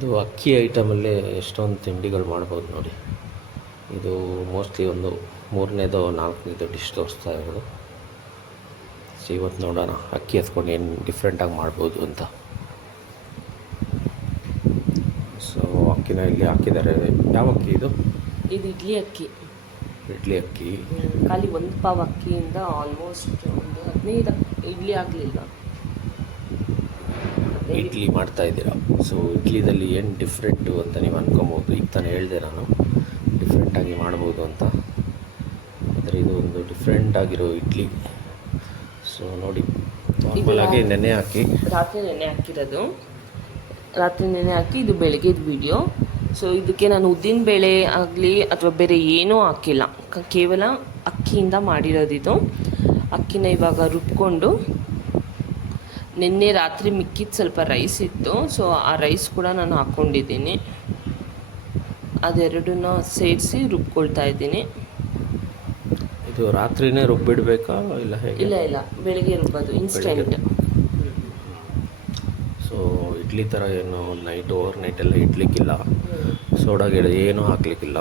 ಇದು ಅಕ್ಕಿ ಐಟಮಲ್ಲಿ ಎಷ್ಟೊಂದು ತಿಂಡಿಗಳು ಮಾಡ್ಬೋದು ನೋಡಿ. ಇದು ಮೋಸ್ಟ್ಲಿ ಒಂದು ಮೂರನೇದು ನಾಲ್ಕನೇದು ಡಿಶ್ ತೋರಿಸ್ತಾ ಇರೋದು. ಸೊ ಇವತ್ತು ನೋಡೋಣ ಅಕ್ಕಿ ಎತ್ಕೊಂಡು ಏನು ಡಿಫ್ರೆಂಟಾಗಿ ಮಾಡ್ಬೋದು ಅಂತ. ಸೊ ಅಕ್ಕಿನ ಇಲ್ಲಿ ಹಾಕಿದ್ದಾರೆ. ಯಾವ ಅಕ್ಕಿ ಇದು? ಇದು ಇಡ್ಲಿ ಅಕ್ಕಿ. ಇಡ್ಲಿ ಅಕ್ಕಿ. ಖಾಲಿ ಒಂದು ಪಾವ್ ಅಕ್ಕಿಯಿಂದ ಆಲ್ಮೋಸ್ಟ್ ಒಂದು ಹದಿನೈದು ಇಡ್ಲಿ ಆಗಲಿಲ್ಲ. ಇಡ್ಲಿ ಮಾಡ್ತಾ ಇದ್ದೀರಾ? ಸೊ ಇಡ್ಲಿದಲ್ಲಿ ಏನು ಡಿಫ್ರೆಂಟು ಅಂತ ನೀವು ಅನ್ಕೊಬೋದು? ಈಗ ತಾನೇ ಹೇಳಿದೆ ನಾನು ಡಿಫ್ರೆಂಟಾಗಿ ಮಾಡ್ಬೋದು ಅಂತ. ಆದರೆ ಇದು ಒಂದು ಡಿಫ್ರೆಂಟ್ ಆಗಿರೋ ಇಡ್ಲಿ. ಸೊ ನೋಡಿ ನಾರ್ಮಲ್ ಆಗಿ ನೆನೆ ಹಾಕಿ. ರಾತ್ರಿ ನೆನೆ ಹಾಕಿರೋದು. ರಾತ್ರಿ ನೆನೆ ಹಾಕಿ ಇದು ಬೆಳಗ್ಗೆದು ವಿಡಿಯೋ ಸೊ ಇದಕ್ಕೆ ನಾನು ಉದ್ದಿನ ಬೇಳೆ ಆಗಲಿ ಅಥವಾ ಬೇರೆ ಏನೂ ಹಾಕಿಲ್ಲ. ಕೇವಲ ಅಕ್ಕಿಯಿಂದ ಮಾಡಿರೋದಿದು. ಅಕ್ಕಿನ ಇವಾಗ ರುಬ್ಕೊಂಡು ನಿನ್ನೆ ರಾತ್ರಿ ಮಿಕ್ಕಿದ್ದು ಸ್ವಲ್ಪ ರೈಸ್ ಇತ್ತು. ಸೊ ಆ ರೈಸ್ ಕೂಡ ನಾನು ಹಾಕ್ಕೊಂಡಿದ್ದೀನಿ ಅದೆರಡನ್ನ ಸೇರಿಸಿ ರುಬ್ಕೊಳ್ತಾ ಇದ್ದೀನಿ. ಇದು ರಾತ್ರಿನೇ ರುಬ್ಬಿಡ್ಬೇಕಾ ಇಲ್ಲ ಹೇಗೆ? ಇಲ್ಲ ಇಲ್ಲ. ಬೆಳಗ್ಗೆ ರುಬ್ಬೋದು. ಇನ್ಸ್ಟೆಂಟ್ ಸೊ ಇಡ್ಲಿ ಥರ ಏನು ನೈಟ್ ಓವರ್ ನೈಟ್ ಎಲ್ಲ ಇಡ್ಲಿಕ್ಕಿಲ್ಲ. ಸೋಡಾ ಗಿಡ ಏನೂ ಹಾಕ್ಲಿಕ್ಕಿಲ್ಲ.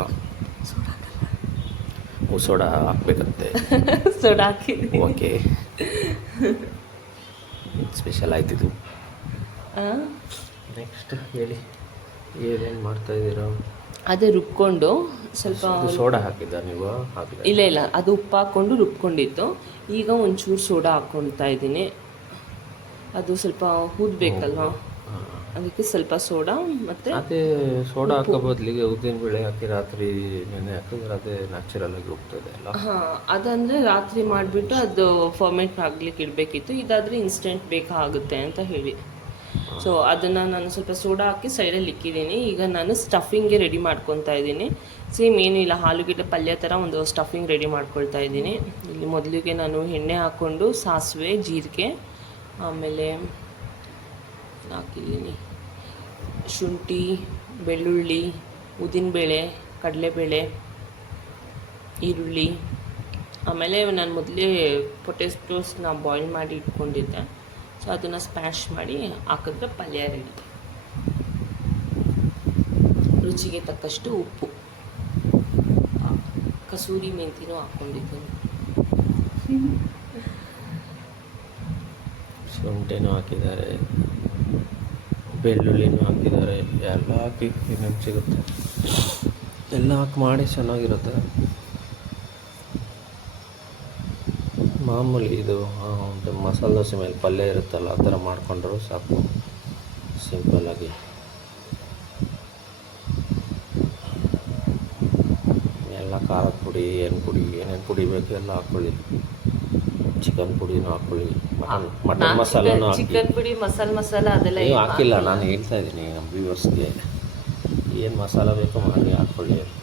ಸೋಡಾ ಹಾಕ್ಬೇಕಂತೆ. ಸೋಡಾ ಹಾಕಿ ಓಕೆ ಸ್ಪೆಷಲ್ ಆಯ್ತಿದು ನೆಕ್ಸ್ಟ್ ಹೇಳಿ ಏನೇನು ಮಾಡ್ತಾ ಇದ್ದೀರಾ? ಅದೇ ರುಬ್ಕೊಂಡು ಸ್ವಲ್ಪ ಸೋಡಾ ಹಾಕಿದ್ದ ನೀವು? ಹಾಕಿದ ಇಲ್ಲ ಇಲ್ಲ ಅದು ಉಪ್ಪು ಹಾಕ್ಕೊಂಡು ರುಬ್ಕೊಂಡಿತ್ತು ಈಗ ಒಂಚೂರು ಸೋಡಾ ಹಾಕ್ಕೊಳ್ತಾ ಇದ್ದೀನಿ. ಅದು ಸ್ವಲ್ಪ ಊದ್ಬೇಕಲ್ವಾ ಅದಕ್ಕೆ ಸ್ವಲ್ಪ ಸೋಡಾ ಮತ್ತೆ ಅದೇ ಸೋಡಾ ಹಾಕೋ ಬದಲಿಗೆ ಉದ್ದಿನ ಬೇಳೆ ಹಾಕಿ ರಾತ್ರಿ ನೆನೆ ಹಾಕಿದ್ರೆ ಅದೇ ನ್ಯಾಚುರಲ್ ಆಗಿ ಹೋಗ್ತದೆ ಅಲ್ಲ ಹಾಂ ಅದಂದರೆ ರಾತ್ರಿ ಮಾಡಿಬಿಟ್ಟು ಅದು ಫರ್ಮೆಂಟ್ ಆಗ್ಲಿಕ್ಕೆ ಇಡಬೇಕಿತ್ತು. ಇದಾದರೆ ಇನ್ಸ್ಟೆಂಟ್ ಬೇಕಾಗುತ್ತೆ ಅಂತ ಹೇಳಿ. ಸೊ ಅದನ್ನು ನಾನು ಸ್ವಲ್ಪ ಸೋಡಾ ಹಾಕಿ ಸೈಡಲ್ಲಿ ಇಕ್ಕಿದ್ದೀನಿ. ಈಗ ನಾನು ಸ್ಟಫಿಂಗ್ಗೆ ರೆಡಿ ಮಾಡ್ಕೊತಾ ಇದ್ದೀನಿ. ಸೇಮ್ ಏನೂ ಇಲ್ಲ ಆಲೂಗೆಡ್ಡೆ ಪಲ್ಯ ಥರ ಒಂದು ಸ್ಟಫಿಂಗ್ ರೆಡಿ ಮಾಡ್ಕೊಳ್ತಾ ಇದ್ದೀನಿ. ಇಲ್ಲಿ ಮೊದಲಿಗೆ ನಾನು ಎಣ್ಣೆ ಹಾಕ್ಕೊಂಡು ಸಾಸಿವೆ ಜೀರಿಗೆ ಆಮೇಲೆ ಹಾಕಿದ್ದೀನಿ. ಶುಂಠಿ, ಬೆಳ್ಳುಳ್ಳಿ, ಉದ್ದಿನಬೇಳೆ, ಕಡಲೆಬೇಳೆ, ಈರುಳ್ಳಿ. ಆಮೇಲೆ ನಾನು ಮೊದಲೇ ಪೊಟೆಟೋಸ್ನ ಬಾಯ್ಲ್ ಮಾಡಿ ಇಟ್ಕೊಂಡಿದ್ದೆ. ಸೊ ಅದನ್ನು ಸ್ಮ್ಯಾಶ್ ಮಾಡಿ ಹಾಕಿದ್ರೆ ಪಲ್ಯ ರೆಡಿ ರುಚಿಗೆ ತಕ್ಕಷ್ಟು ಉಪ್ಪು. ಕಸೂರಿ ಮೆಂತಿನೂ ಹಾಕ್ಕೊಂಡಿದ್ದೀನಿ ಶುಂಠಿನೂ ಹಾಕಿದ್ದಾರೆ. ಬೆಳ್ಳುಳ್ಳಿನೂ ಹಾಕಿದ್ದಾರೆ. ಎಲ್ಲ ಹಾಕಿ ಇನ್ನೊಂದು ಸಿಗುತ್ತೆ. ಎಲ್ಲ ಹಾಕಿ ಮಾಡಿ ಚೆನ್ನಾಗಿರುತ್ತೆ. ಮಾಮೂಲಿ ಇದು ಒಂದು ಮಸಾಲೆ ದೋಸೆ ಮೇಲೆ ಪಲ್ಯ ಇರುತ್ತಲ್ಲ, ಆ ಥರ ಮಾಡಿಕೊಂಡ್ರು ಸಾಕು. ಸಿಂಪಲ್ಲಾಗಿ ಎಲ್ಲ ಖಾರದ ಪುಡಿ, ಏನು ಪುಡಿ, ಏನೇನು ಪುಡಿ ಬೇಕು ಎಲ್ಲ ಹಾಕ್ಕೊಳ್ಳಿ. ಚಿಕನ್ ಪುಡಿನೂ ಹಾಕೊಳ್ಳಿ. ಮಟನ್ ಮಟನ್ ಮಸಾಲನೂ ಹಾಕಿ. ಚಿಕನ್ ಪುಡಿ ಮಸಾಲೆ ಮಸಾಲ ಅದೆಲ್ಲ ನೀವು ಹಾಕಿಲ್ಲ ನಾನು ಹೇಳ್ತಾ ಇದ್ದೀನಿ ನಮ್ಮ ವ್ಯೂವರ್ಸ್ಗೆ. ಏನು ಮಸಾಲ ಬೇಕೋ ಮಾಡಿ ಹಾಕ್ಕೊಳ್ಳಿ ಅಂತ.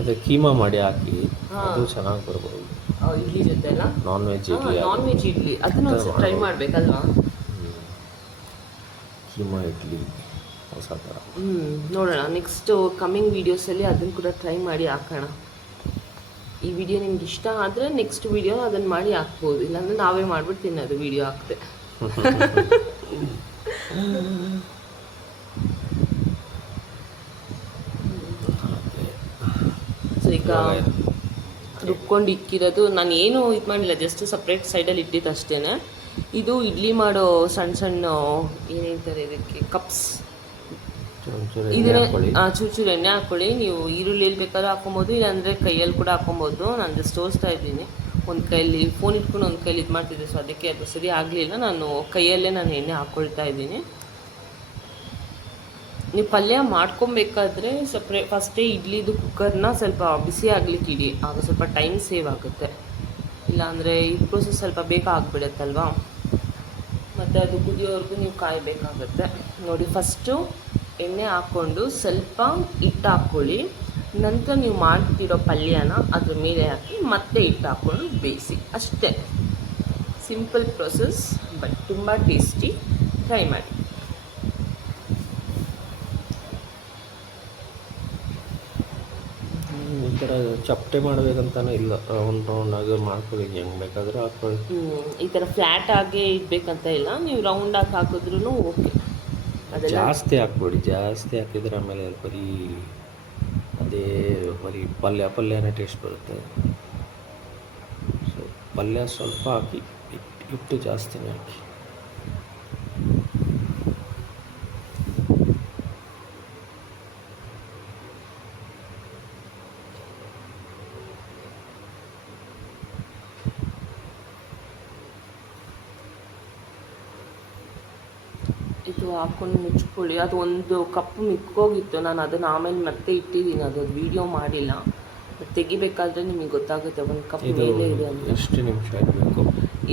ಅದೇ ಕೀಮಾ ಮಾಡಿ ಹಾಕಿ ಅದು ಚೆನ್ನಾಗಿ ಬರ್ಬೋದು. ಇಡ್ಲಿ ಜೊತೆ ಎಲ್ಲ non veg idli non veg idli. ಅದನ್ನ ಟ್ರೈ ಮಾಡಬೇಕಲ್ವಾ? ಕೀಮಾ ಇಡ್ಲಿ ಹೊಸ ಥರ ಹ್ಮ್ ನೋಡೋಣ. ನೆಕ್ಸ್ಟ್ ಕಮಿಂಗ್ ವೀಡಿಯೋಸಲ್ಲಿ ಅದನ್ನು ಕೂಡ ಟ್ರೈ ಮಾಡಿ ಹಾಕೋಣ. ಈ ವಿಡಿಯೋ ನಿಮ್ಗೆ ಇಷ್ಟ ಆದರೆ ನೆಕ್ಸ್ಟ್ ವಿಡಿಯೋ ಅದನ್ನು ಮಾಡಿ ಹಾಕ್ಬೋದು. ಇಲ್ಲಾಂದ್ರೆ ನಾವೇ ಮಾಡ್ಬಿಟ್ಟು ತಿನ್ನೋದು ವಿಡಿಯೋ ಹಾಕ್ತೆ ಈಗ ರುಬ್ಕೊಂಡು ಇಕ್ಕಿರೋದು ನಾನು ಏನು ಇದು ಮಾಡಿಲ್ಲ ಜಸ್ಟ್ ಸಪ್ರೇಟ್ ಸೈಡಲ್ಲಿ ಇಟ್ಟಿದ್ದು ಅಷ್ಟೇ ಇದು ಇಡ್ಲಿ ಮಾಡೋ ಸಣ್ಣ ಸಣ್ಣ ಏನು ಇದಕ್ಕೆ ಕಪ್ಸ್ ಇದನ್ನ ಹಾಕ್ಕೊಳ್ಳಿ ಚೂರು ಚೂರು ಎಣ್ಣೆ ಹಾಕೊಳ್ಳಿ. ನೀವು ಈರುಳ್ಳಿಯಲ್ಲಿ ಬೇಕಾದ್ರೂ ಹಾಕೊಬೋದು ಇಲ್ಲಾಂದರೆ ಕೈಯಲ್ಲಿ ಕೂಡ ಹಾಕೊಬೋದು ನಾನು ಜಸ್ಟ್ ತೋರಿಸ್ತಾ ಇದ್ದೀನಿ. ಒಂದು ಕೈಯಲ್ಲಿ ಫೋನ್ ಇಟ್ಕೊಂಡು ಒಂದು ಕೈಯಲ್ಲಿ ಇದು ಮಾಡ್ತಿದ್ದೆ ಸೊ ಅದಕ್ಕೆ ಅದು ಸರಿ ಆಗಲಿಲ್ಲ. ನಾನು ಕೈಯಲ್ಲೇ ನಾನು ಎಣ್ಣೆ ಹಾಕ್ಕೊಳ್ತಾ ಇದ್ದೀನಿ. ನೀವು ಪಲ್ಯ ಮಾಡ್ಕೊಬೇಕಾದ್ರೆ ಸಪ್ರೇ ಫಸ್ಟೇ ಇಡ್ಲಿದು ಕುಕ್ಕರ್ನ ಸ್ವಲ್ಪ ಬಿಸಿ ಆಗ್ಲಿಕ್ಕೆ ಇಡಿ. ಆಗ ಸ್ವಲ್ಪ ಟೈಮ್ ಸೇವ್ ಆಗುತ್ತೆ. ಇಲ್ಲಾಂದರೆ ಈ ಪ್ರೋಸೆಸ್ ಸ್ವಲ್ಪ ಬೇಗ ಆಗಿಬಿಡತ್ತಲ್ವಾ? ಮತ್ತು ಅದು ಕುದಿಯೋವರೆಗೂ ನೀವು ಕಾಯಬೇಕಾಗತ್ತೆ. ನೋಡಿ ಫಸ್ಟು ಎಣ್ಣೆ ಹಾಕ್ಕೊಂಡು ಸ್ವಲ್ಪ ಹಿಟ್ಟು ಹಾಕ್ಕೊಳ್ಳಿ. ನಂತರ ನೀವು ಮಾಡ್ತಿರೋ ಪಲ್ಯನ ಅದ್ರ ಮೇಲೆ ಹಾಕಿ ಮತ್ತೆ ಹಿಟ್ಟು ಹಾಕ್ಕೊಂಡು ಬೇಯಿಸಿ. ಅಷ್ಟೇ. ಸಿಂಪಲ್ ಪ್ರೊಸೆಸ್ ಬಟ್ ತುಂಬ ಟೇಸ್ಟಿ ಟ್ರೈ ಮಾಡಿ. ಈ ಥರ ಚಪ್ಪಟೆ ಮಾಡ್ಬೇಕಂತಾನೆ ಇಲ್ಲ. ರೌಂಡ್ ಆಗಿ ಮಾಡ್ಕೊಳ್ಳಿ. ಹೆಂಗೆ ಬೇಕಾದರೂ ಹಾಕ್ಕೊಳ್ಳಿ. ಈ ಥರ ಫ್ಲ್ಯಾಟ್ ಆಗಿ ಇಡಬೇಕಂತ ಇಲ್ಲ. ನೀವು ರೌಂಡಾಗಿ ಹಾಕಿದ್ರೂ ಓಕೆ ಜಾಸ್ತಿ ಹಾಕ್ಬೇಡಿ, ಜಾಸ್ತಿ ಹಾಕಿದ್ರೆ ಆಮೇಲೆ ಬರೀ ಅದೇ ಬರೀ ಪಲ್ಯ, ಪಲ್ಯನೇ ಟೇಸ್ಟ್ ಬರುತ್ತೆ. ಸೊ ಪಲ್ಯ ಸ್ವಲ್ಪ ಹಾಕಿ ಹಿಟ್ಟು ಜಾಸ್ತಿನೇ ಹಾಕಿ. ಇದು ಹಾಕ್ಕೊಂಡು ಮುಚ್ಕೊಳ್ಳಿ. ಅದು ಒಂದು ಕಪ್ ಮಿಕ್ಕೋಗಿತ್ತು. ನಾನು ಅದನ್ನು ಆಮೇಲೆ ಮತ್ತೆ ಇಟ್ಟಿದ್ದೀನಿ. ಅದು ವಿಡಿಯೋ ಮಾಡಿಲ್ಲ. ತೆಗಿಬೇಕಾದ್ರೆ ನಿಮಗೆ ಗೊತ್ತಾಗುತ್ತೆ. ಒಂದು ಕಪ್ ಮೇಲೆ ಇದೆ ಅಂತ. ಎಷ್ಟು ನಿಮಿಷ ಆಗಬೇಕು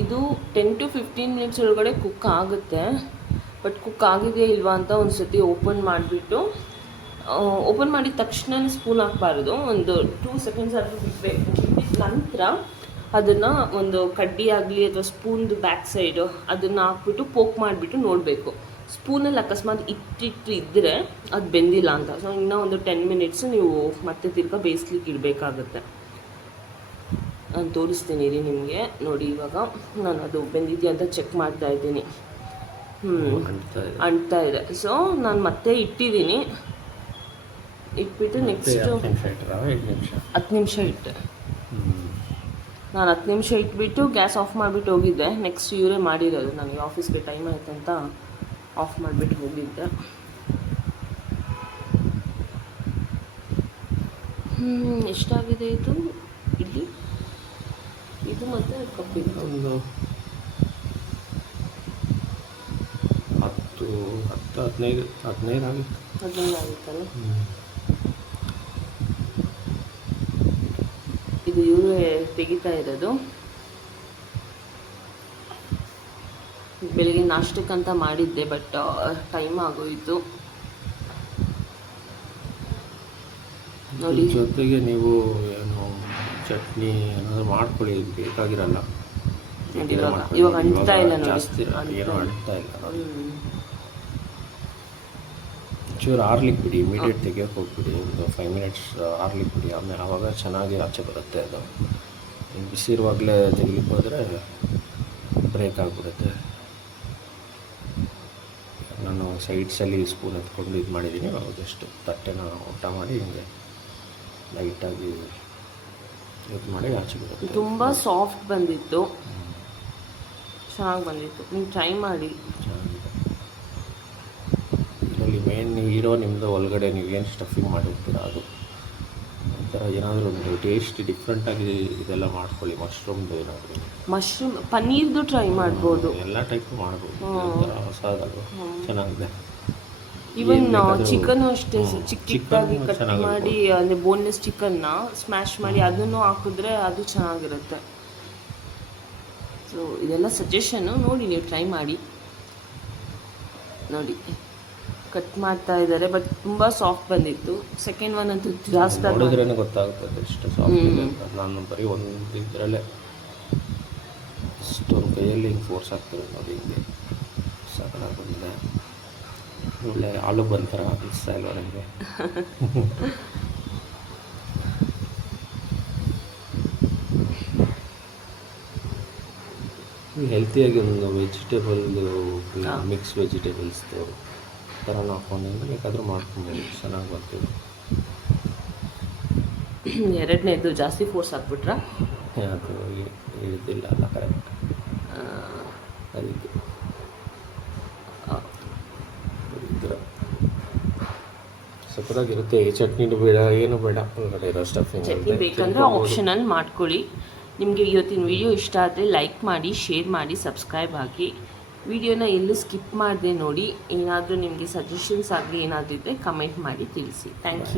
ಇದು ಟೆನ್ ಟು ಫಿಫ್ಟೀನ್ ಮಿನಿಟ್ಸ್ ಒಳಗಡೆ ಕುಕ್ ಆಗುತ್ತೆ. ಬಟ್ ಕುಕ್ ಆಗಿದೆಯಾ ಇಲ್ವಾ ಅಂತ ಒಂದು ಸತಿ ಓಪನ್ ಮಾಡಿಬಿಟ್ಟು ಓಪನ್ ಮಾಡಿದ ತಕ್ಷಣ ಸ್ಪೂನ್ ಹಾಕಬಾರ್ದು. ಒಂದು ಟೂ ಸೆಕೆಂಡ್ಸ್ ಆದರೂ ಬಿಡಬೇಕು. ಬಿಟ್ಟಿದ ನಂತರ ಅದನ್ನು ಒಂದು ಕಡ್ಡಿ ಆಗಲಿ ಅಥವಾ ಸ್ಪೂನ್ದು ಬ್ಯಾಕ್ ಸೈಡು ಅದನ್ನು ಹಾಕ್ಬಿಟ್ಟು ಪೋಕ್ ಮಾಡಿಬಿಟ್ಟು ನೋಡಬೇಕು. ಸ್ಪೂನಲ್ಲಿ ಅಕಸ್ಮಾತ್ ಇಟ್ಟಿಟ್ಟು ಇದ್ದರೆ ಅದು ಬೆಂದಿಲ್ಲ ಅಂತ. ಸೊ ಇನ್ನೂ ಒಂದು ಟೆನ್ ಮಿನಿಟ್ಸ್ ನೀವು ಮತ್ತೆ ತಿರ್ಗ ಬೇಯಿಸ್ಲಿಕ್ಕೆ ಇಡಬೇಕಾಗುತ್ತೆ. ನಾನು ತೋರಿಸ್ತೀನಿ ರೀ ನಿಮಗೆ. ನೋಡಿ ಇವಾಗ ನಾನು ಅದು ಬೆಂದಿದೆಯಾ ಅಂತ ಚೆಕ್ ಮಾಡ್ತಾ ಇದ್ದೀನಿ. ಹ್ಞೂ ಅಂಟ್ತಾ ಇದೆ. ಸೊ ನಾನು ಮತ್ತೆ ಇಟ್ಟಿದ್ದೀನಿ. ಇಟ್ಬಿಟ್ಟು ನೆಕ್ಸ್ಟ್ ಹತ್ತು ನಿಮಿಷ ಇಟ್ಟೆ. ನಾನು ಹತ್ತು ನಿಮಿಷ ಇಟ್ಬಿಟ್ಟು ಗ್ಯಾಸ್ ಆಫ್ ಮಾಡಿಬಿಟ್ಟು ಹೋಗಿದ್ದೆ. ನೆಕ್ಸ್ಟ್ ಇವರೇ ಮಾಡಿರೋದು. ನನಗೆ ಆಫೀಸ್ಗೆ ಟೈಮ್ ಆಯ್ತಂತ. ಅಂತ ಆಫ್ ಮಾಡಿಬಿಟ್ಟು ಹೋಗಿದ್ದೆ ಎಷ್ಟಾಗಿದೆ ಇದು? ಇಲ್ಲಿ? ಇದು ಮತ್ತು ಕಪ್ಪಿ ಒಂದು ಹತ್ತು ಹತ್ತು ಹದಿನೈದು ಹದಿನೈದು ಆಗುತ್ತೆ. ಹದಿನೈದು ಆಗುತ್ತಲ್ಲ? ಇದು ಇವರೇ ತೆಗಿತಾ ಇರೋದು. ಬೆಳಿಗ್ಗೆ ನಾಷ್ಟಕ್ಕಂತ ಮಾಡಿದ್ದೆ ಬಟ್ ಟೈಮ್ ಆಗೋಯಿತು. ನೋಡಿ. ಜೊತೆಗೆ ನೀವು ಏನು ಚಟ್ನಿ ಏನಾದರೂ ಮಾಡ್ಕೊಳ್ಳಿ ಬೇಕಾಗಿರಲ್ಲ. ಇವಾಗ ಅಂಟ್ತಾ ಇಲ್ಲ ಜಾಸ್ತಿ ಏನು ಅಂಟ್ತಾ ಇಲ್ಲ. ಚೂರು ಆರ್ಲಿಕ್ಕೆ ಬಿಡಿ ಇಮಿಡಿಯೇಟ್ ತೆಗಿಯೋಕೆ ಹೋಗ್ಬಿಡಿ. ಒಂದು ಫೈವ್ ಮಿನಿಟ್ಸ್ ಆರ್ಲಿಕ್ಕೆ ಬಿಡಿ. ಆಮೇಲೆ ಆವಾಗ ಚೆನ್ನಾಗಿ ಆಚೆ ಬರುತ್ತೆ ಅದು. ಬಿಸಿರುವಾಗಲೇ ಬಿಸಿ ಇರುವಾಗಲೇ ತೆಗಿಲಿಕ್ಕೆ ಹೋದರೆ ಬ್ರೇಕ್ ಆಗಿಬಿಡುತ್ತೆ. ನಾನು ಸೈಡ್ಸಲ್ಲಿ ಸ್ಪೂನ್ ಹತ್ಕೊಂಡು ಇದು ಮಾಡಿದ್ದೀನಿ. ಜಸ್ಟ್ ತಟ್ಟೆನ ಊಟ ಮಾಡಿ ಹಿಂಗೆ ಲೈಟಾಗಿ ಇದು ಮಾಡಿ ಆಚೆ ತುಂಬ ಸಾಫ್ಟ್ ಬಂದಿತ್ತು. ಚೆನ್ನಾಗಿ ಬಂದಿತ್ತು. ನೀವು ಟ್ರೈ ಮಾಡಿ. ಚೆನ್ನಾಗಿದೆ. ಇದರಲ್ಲಿ ಮೇನ್ ಹೀರೋ ನಿಮ್ಮದು ಒಳಗಡೆ ನೀವೇನು ಸ್ಟಫಿಂಗ್ ಮಾಡಿರ್ತೀರ ಅದು? ಒಂಥರ ಏನಾದರೂ ಒಂದು ಟೇಸ್ಟ್ ಡಿಫ್ರೆಂಟಾಗಿ ಇದೆಲ್ಲ ಮಾಡ್ಕೊಳ್ಳಿ ಮಶ್ರೂಮ್ದು ಏನಾದರೂ. ಮಶ್ರೂಮ್ ಪನ್ನೀರ್ದು ಟ್ರೈ ಮಾಡ್ಬೋದು. ಎಲ್ಲ ಟೈಪ್ ಮಾಡ್ಬೋದು. ಒಂಥರ ಚೆನ್ನಾಗಿದೆ. ಏನ್ ಚಿಕನ್ ಅಷ್ಟೇ. ಚಿಕ್ಕ ಚಿಕ್ಕದಾಗಿ ಕಟ್ ಮಾಡಿ ಅಂದರೆ ಬೋನ್ಲೆಸ್ ಚಿಕನ್ನ ಸ್ಮ್ಯಾಶ್ ಮಾಡಿ ಅದನ್ನು ಹಾಕಿದ್ರೆ ಅದು ಚೆನ್ನಾಗಿರುತ್ತೆ. ಸೊ ಇದೆಲ್ಲ ಸಜೆಷನ್ನು ನೋಡಿ ನೀವು ಟ್ರೈ ಮಾಡಿ. ನೋಡಿ. ಕಟ್ ಮಾಡ್ತಾ ಇದ್ದಾರೆ ಬಟ್ ತುಂಬ ಸಾಫ್ಟ್ ಬಂದಿತ್ತು. ಸೆಕೆಂಡ್ ಒನ್ ಅಂತೂ ಜಾಸ್ತಿ ನೋಡಿದ್ರೇ ಗೊತ್ತಾಗುತ್ತೆ ಎಷ್ಟು ಸಾಫ್ಟ್ ಇದೆ ಅಂತ. ನಾನು ಬರೀ ಒಂದು ಇದರಲ್ಲೇ ಇಷ್ಟೊಂದು ಕೈಯಲ್ಲಿ ಹಿಂಗೆ ಫೋರ್ಸ್ ಆಗ್ತಿರೋದು ನೋಡಿ ಹಿಂಗೆ. ಸಕಲಾಗಿ ಬಂದಿದೆ. ಒಳ್ಳೆ ಆಳು ಬಂತರ ಅನಿಸ್ತಾ ಇಲ್ಲ ನನಗೆ ಹೆಲ್ತಿಯಾಗಿ ಒಂದು ವೆಜಿಟೇಬಲ್ ಮಿಕ್ಸ್ ವೆಜಿಟೇಬಲ್ಸ್ದು ಥರ ಹಾಕೊಂಡು ಬೇಕಾದರೂ ಮಾಡ್ಕೊಬೋದು ಚೆನ್ನಾಗಿ ಬರ್ತೀವಿ ಎರಡನೇದು ಜಾಸ್ತಿ ಫೋರ್ಸ್ ಹಾಕ್ಬಿಟ್ರಾ? ಅದು ಇಳಿದಿಲ್ಲ ಅಲ್ಲ ಕರೆಕ್ಟ್ ಅದಕ್ಕೆ. ಈ ಚಟ್ನಿ ಚಟ್ನಿನೂ ಬೇಡ ಏನು ಬೇಡ. ಒಳಗಡೆ ಇರೋ ಸ್ಟಫಿಂಗ್ ಚಟ್ನಿ ಬೇಕಂದ್ರೆ ಆಪ್ಷನಲ್ಲಿ ಮಾಡ್ಕೊಳ್ಳಿ. ನಿಮಗೆ ಇವತ್ತಿನ ವಿಡಿಯೋ ಇಷ್ಟ ಆದರೆ ಲೈಕ್ ಮಾಡಿ ಶೇರ್ ಮಾಡಿ ಸಬ್ಸ್ಕ್ರೈಬ್ ಆಗಿ. ವಿಡಿಯೋನ ಎಲ್ಲೂ ಸ್ಕಿಪ್ ಮಾಡದೆ ನೋಡಿ, ಏನಾದರೂ ನಿಮಗೆ ಸಜೆಷನ್ಸ್ ಆಗಲಿ ಏನಾದರೂ ಇದ್ದರೆ ಕಮೆಂಟ್ ಮಾಡಿ ತಿಳಿಸಿ. Thank you